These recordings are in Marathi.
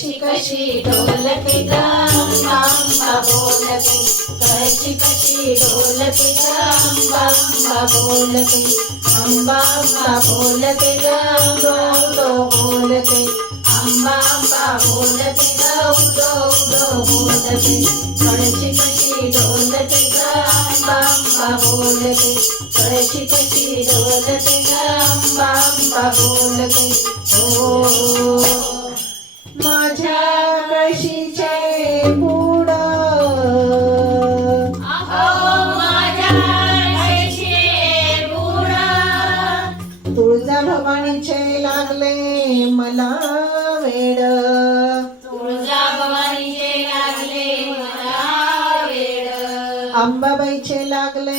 कशी कशी ढोलते ग अंबा बोलते. कशी कशी ढोलते ग अंबा अंबा बोलते. अंबा अंबा बोलते ग उदो बोलते. अंबा अंबा बोलते ग उदो उदो बोलते. कळशी कशी ढोलते ग अंबा अंबा बोलते. कळशी कशी ढोलते ग अंबा अंबा बोलते. हो. तुळजा भवानीचे लागले मला वेड. अंबाबाईचे लागले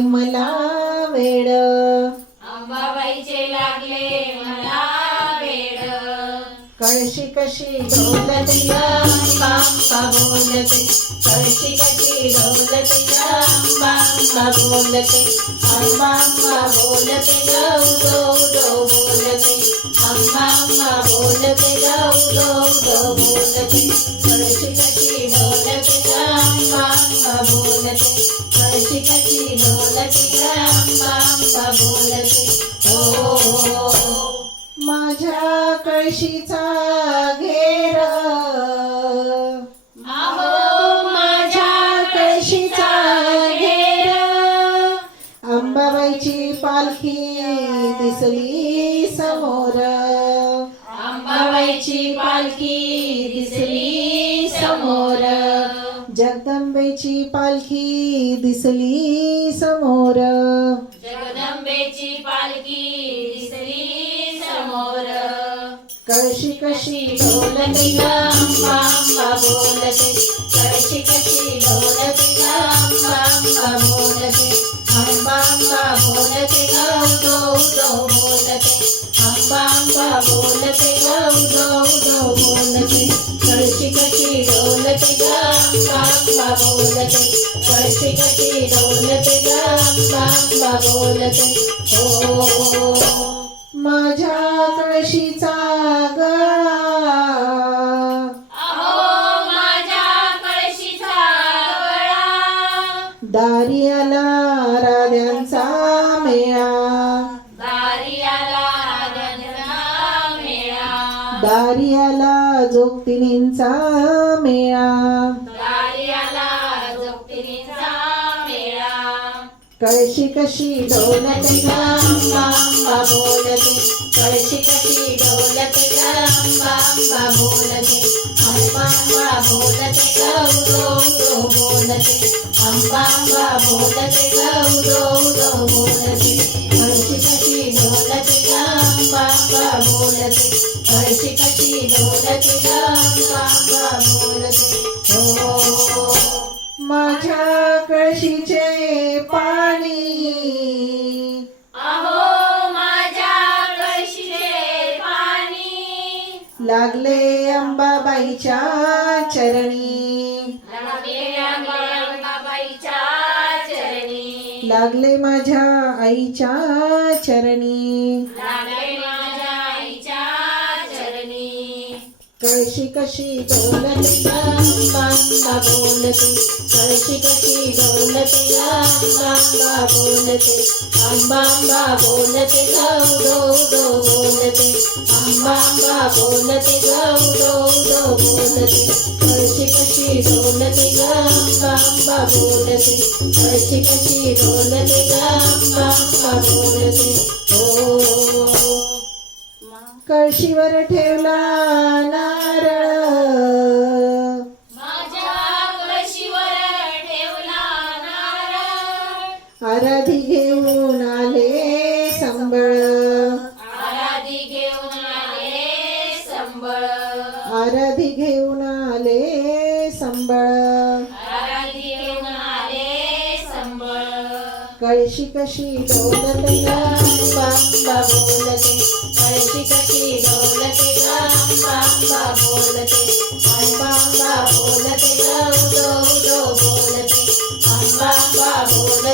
मला वेड. अंबाबाईचे लागले मला वेड. कळशी कशी अंबा अंबा बोलते. कळशी कशी ढोलते ग बोलते अंबा अंबा बोलते ग गौ गौ बोलते. अंबा अंबा बोलते ग गौ गौ बोलते. कळशी कशी बोलते ग अंबा अंबा बोलते. कळशी कशी बोलते ग अंबा अंबा बोलते हो, हो, हो. माझ्या कळशीचा घेरा पालखी दिसली समोर. अंबाबाईची पालखी दिसली समोर. जगदंबेची पालखी दिसली समोर. जगदंबेची पालखी दिसली समोर. कळशी कशी ढोलते ग अंबा अंबा बोलते. कळशी कशी ढोलते ग अंबा अंबा बोलते. कळशी कशी ढोलते बोलते कळशी कशी ढोलते ग अंबा बोलते हो माझ्या कळशीचा गळा. अहो माझ्या कळशीचा गळा दारी आला राध्यांचा आला जोगतिनींचा मेळा दारी आला जोगतिनीचा मेळा कळशी कशी ढोलते ग अंबा अंबा बोलते कळशी कशी ढोलते ग अंबा अंबा बोलते अंबा अंबा बोलते ग उदो उदो बोलते अंबा अंबा बोलते ग उदो उदो बोलते माझ्या कळशीचे पाणी. अहो माझ्या कळशीचे पाणी. लागले अंबाबाईच्या चरणी. लागले अंबाबाईच्या चरणी. लागले माझ्या आईच्या चरणी. लागले माझ्या आईच्या चरणी. कळशी कशी अंबा बोलते कळशी कशी ढोलते आंबांबा बोलते आंबांबा बोलते ग उदो उदो बोलते आंबांबा बोलते ग उदो उदो बोलते कळशी कशी ढोलते आंबांबा बोलते कळशी कशी ढोलते आंबांबा बोलते हो। कळशीवर ठेवला ना आराधी घेऊन आले संबळ. आराधी घेऊन आले संबळ. आराधी घेऊन आले संबळ. आराधी घेऊन आले संबळ. कळशी कशी डोलते ग अंबा अंबा बोलते. कळशी कशी डोलते ग अंबा अंबा बोलते. अंबा बोलते ग